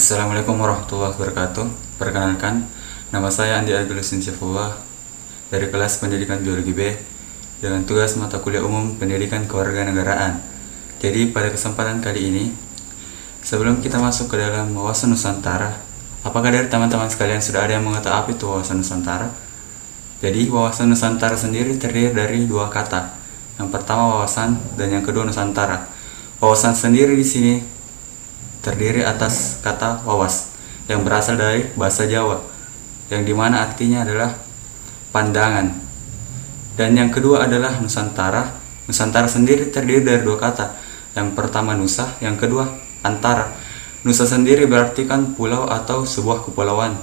Assalamualaikum warahmatullahi wabarakatuh. Perkenalkan, nama saya Andi Agilus Insyafullah dari kelas Pendidikan Biologi B dengan tugas mata kuliah umum Pendidikan Kewarganegaraan. Jadi pada kesempatan kali ini, sebelum kita masuk ke dalam wawasan Nusantara, apakah dari teman-teman sekalian sudah ada yang mengetahui apa itu wawasan Nusantara? Jadi wawasan Nusantara sendiri terdiri dari dua kata. Yang pertama wawasan dan yang kedua Nusantara. Wawasan sendiri di sini terdiri atas kata wawas yang berasal dari bahasa Jawa, yang dimana artinya adalah pandangan. Dan yang kedua adalah Nusantara. Nusantara sendiri terdiri dari dua kata. Yang pertama nusa, yang kedua antara. Nusa sendiri berarti kan pulau atau sebuah kepulauan,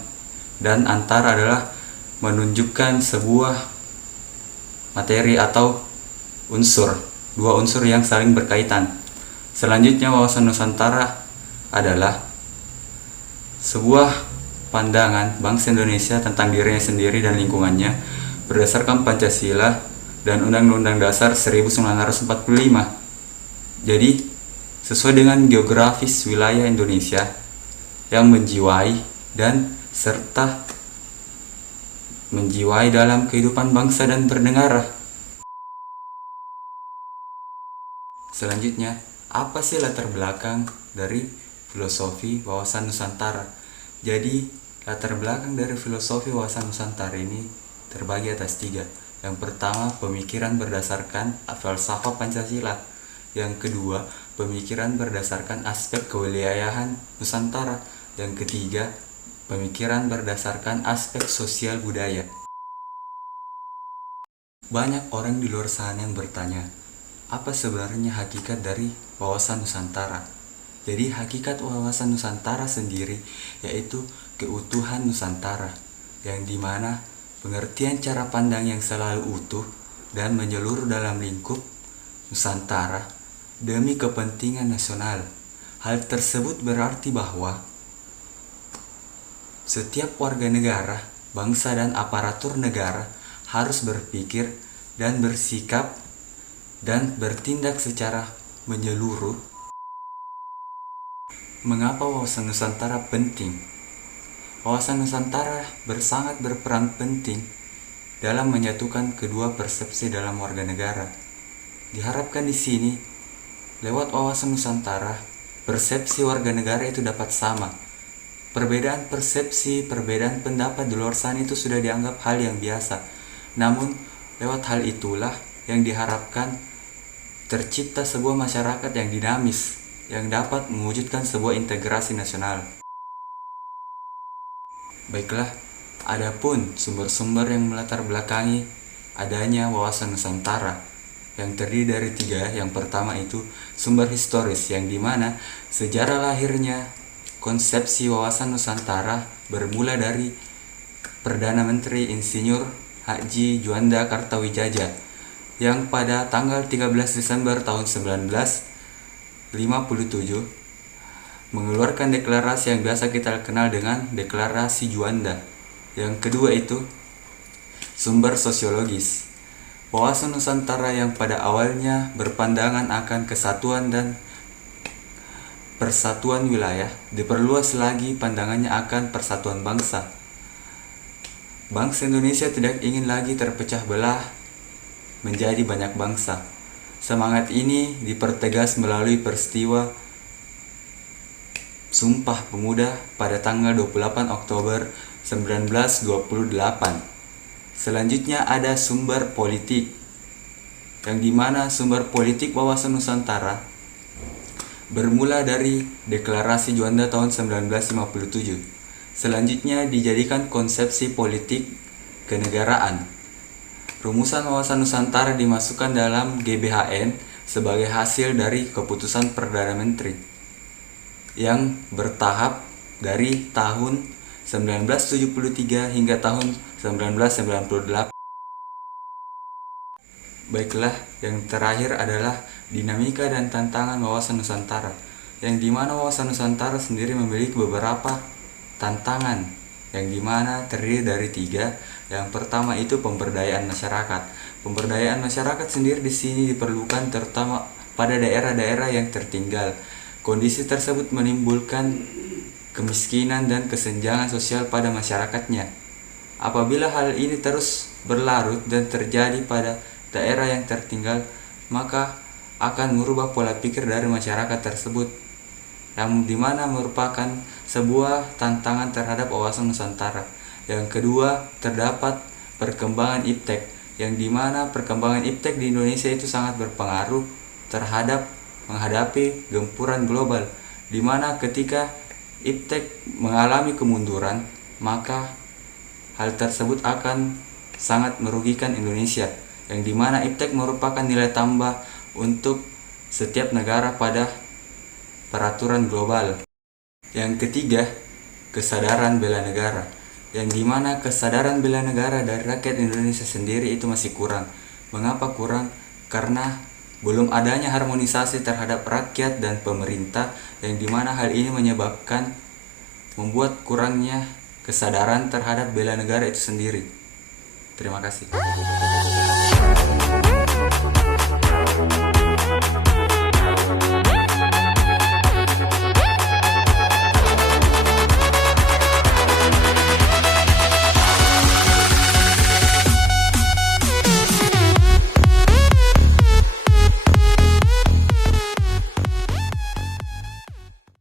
dan antara adalah menunjukkan sebuah materi atau unsur, dua unsur yang saling berkaitan. Selanjutnya wawasan Nusantara adalah sebuah pandangan bangsa Indonesia tentang dirinya sendiri dan lingkungannya berdasarkan Pancasila dan Undang-Undang Dasar 1945. Jadi, sesuai dengan geografis wilayah Indonesia yang menjiwai dan serta menjiwai dalam kehidupan bangsa dan bernegara. Selanjutnya, apa sih latar belakang dari filosofi wawasan Nusantara? Jadi, latar belakang dari filosofi wawasan Nusantara ini terbagi atas tiga. Yang pertama, pemikiran berdasarkan falsafah Pancasila. Yang kedua, pemikiran berdasarkan aspek kewilayahan Nusantara. Yang ketiga, pemikiran berdasarkan aspek sosial budaya. Banyak orang di luar sana yang bertanya, apa sebenarnya hakikat dari wawasan Nusantara? Jadi hakikat wawasan Nusantara sendiri yaitu keutuhan Nusantara, yang dimana pengertian cara pandang yang selalu utuh dan menyeluruh dalam lingkup Nusantara demi kepentingan nasional. Hal tersebut berarti bahwa setiap warga negara, bangsa dan aparatur negara harus berpikir dan bersikap dan bertindak secara menyeluruh. Mengapa wawasan Nusantara penting? Wawasan Nusantara sangat berperan penting dalam menyatukan kedua persepsi dalam warga negara. Diharapkan di sini, lewat wawasan Nusantara, persepsi warga negara itu dapat sama. Perbedaan persepsi, perbedaan pendapat di luar sana itu sudah dianggap hal yang biasa. Namun, lewat hal itulah yang diharapkan tercipta sebuah masyarakat yang dinamis, yang dapat mewujudkan sebuah integrasi nasional. Baiklah, adapun sumber-sumber yang melatar belakangi adanya wawasan Nusantara yang terdiri dari tiga. Yang pertama itu sumber historis, yang dimana sejarah lahirnya konsepsi wawasan Nusantara bermula dari Perdana Menteri Insinyur Haji Juanda Kartawijaya yang pada tanggal 13 Desember tahun 1957 mengeluarkan deklarasi yang biasa kita kenal dengan Deklarasi Juanda. Yang kedua itu sumber sosiologis. Wawasan Nusantara yang pada awalnya berpandangan akan kesatuan dan persatuan wilayah diperluas lagi pandangannya akan persatuan bangsa. Bangsa Indonesia tidak ingin lagi terpecah belah menjadi banyak bangsa. Semangat ini dipertegas melalui peristiwa Sumpah Pemuda pada tanggal 28 Oktober 1928. Selanjutnya ada sumber politik, yang dimana sumber politik wawasan Nusantara bermula dari Deklarasi Juanda tahun 1957. Selanjutnya dijadikan konsepsi politik kenegaraan. Rumusan wawasan Nusantara dimasukkan dalam GBHN sebagai hasil dari keputusan Perdana Menteri yang bertahap dari tahun 1973 hingga tahun 1998. Baiklah, yang terakhir adalah dinamika dan tantangan wawasan Nusantara, yang dimana wawasan Nusantara sendiri memiliki beberapa tantangan, yang dimana terdiri dari tiga. Yang pertama itu pemberdayaan masyarakat. Pemberdayaan masyarakat sendiri di sini diperlukan terutama pada daerah-daerah yang tertinggal. Kondisi tersebut menimbulkan kemiskinan, dan kesenjangan sosial pada masyarakatnya. Apabila hal ini terus berlarut dan terjadi pada daerah yang tertinggal, maka akan merubah pola pikir dari masyarakat tersebut, yang dimana merupakan sebuah tantangan terhadap wawasan Nusantara. Yang kedua, terdapat perkembangan iptek, yang dimana perkembangan iptek di Indonesia itu sangat berpengaruh terhadap menghadapi gempuran global, dimana ketika iptek mengalami kemunduran, maka hal tersebut akan sangat merugikan Indonesia, yang dimana iptek merupakan nilai tambah untuk setiap negara pada peraturan global. Yang ketiga, kesadaran bela negara, yang dimana kesadaran bela negara dari rakyat Indonesia sendiri itu masih kurang. Mengapa kurang? Karena belum adanya harmonisasi terhadap rakyat dan pemerintah, yang dimana hal ini membuat kurangnya kesadaran terhadap bela negara itu sendiri. Terima kasih.